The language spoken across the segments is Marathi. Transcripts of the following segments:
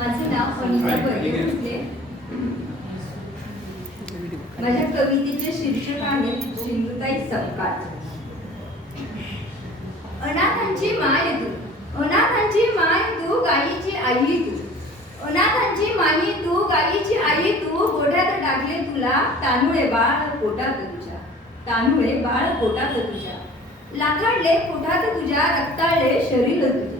माझं नाव अनिता बर्गे माझ्या कवितेचे शीर्षक आहे सिंधुताई सपकाळ. अनाथांची माय तू अनाथांची माय तू गायीची आई तू अनाथांची माई तू गायीची आई तू गोठ्यात टाकले तुला तांदुळे बाळ पोटात तुझ्या. तांदुळे बाळ पोटात तुझ्या. लाखाडले पोटात तुझ्या रक्ताळले शरीर तुझे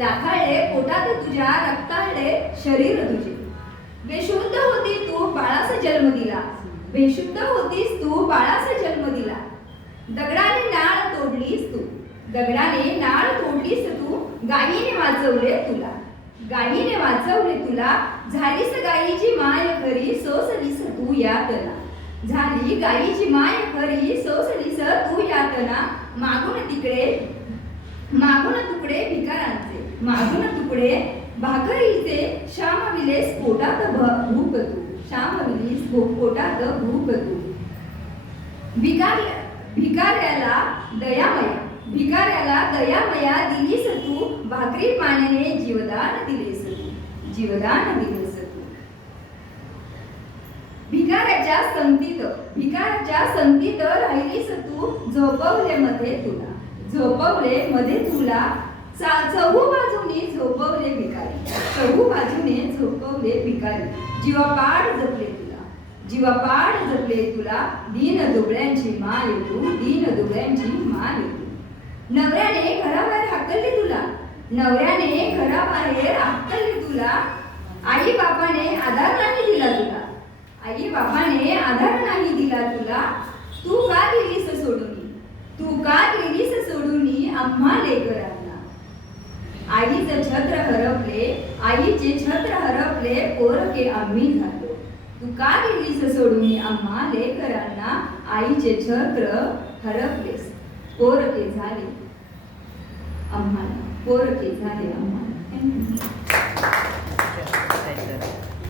लाखाडले पोटात तुझ्या रक्ताळले शरीर तुझे. बेशुद्ध होती तू बाळाचा जन्म दिला. बेशुद्ध होतीस तू बाळाचा जन्म दिला. दगडाने नाळ तोडलीस तू. दगडाने नाळ तोडलीस तू गायीने वाचवले तुला. गायीने वाचवले तुला झालीस गायीची माय खरी सोसलीस तू यातना. झाली गायीची माय खरी सोसलीस तू यातना. मागून तिकडे मागून तुकडे भिकारांचे मागून तुकडे भाकरीचे श्याम स्फोटात पोटात भ- भूक तू श्याम भूक तू भिकार भिकाऱ्याला दयामया भिकाऱ्याला दयामया दिलीस तू भाकरी पाण्याने जीवदान दिलेस तू जीवदान दिलेस तू भिकाऱ्याच्या संतीत भिकाऱ्याच्या संतीत राहिलीस तू झोपवले मध्ये तुला. झोपवले मध्ये तुला चा- चहू बाजूने झोपवले भिकारी. चहू बाजूने झोपवले भिकारी. जीवापाड जपले तुला. जीवापाड जपले तुला. दीन दुबळ्यांची माल तू दीन दुबळ्यांची माल तू नवऱ्याने घराबाहेर हाकलली तुला. नवऱ्याने घराबाहेर हाकलली तुला. आई बापाने आधार नाही दिला तुला. आई बापाने आधार नाही दिला तुला. तू का गेलीस सोडून? तू का गेलीस आम्हा लेकरांना. आईचे छत्र हरपले आईचे छत्र हरपले पोरके आम्ही झालो. तू का गेलीस सोडून? आम्हा लेकरांना आईचे छत्र हरपलेस. पोरके झाले. आम्हाला पोरके झाले आम्हाला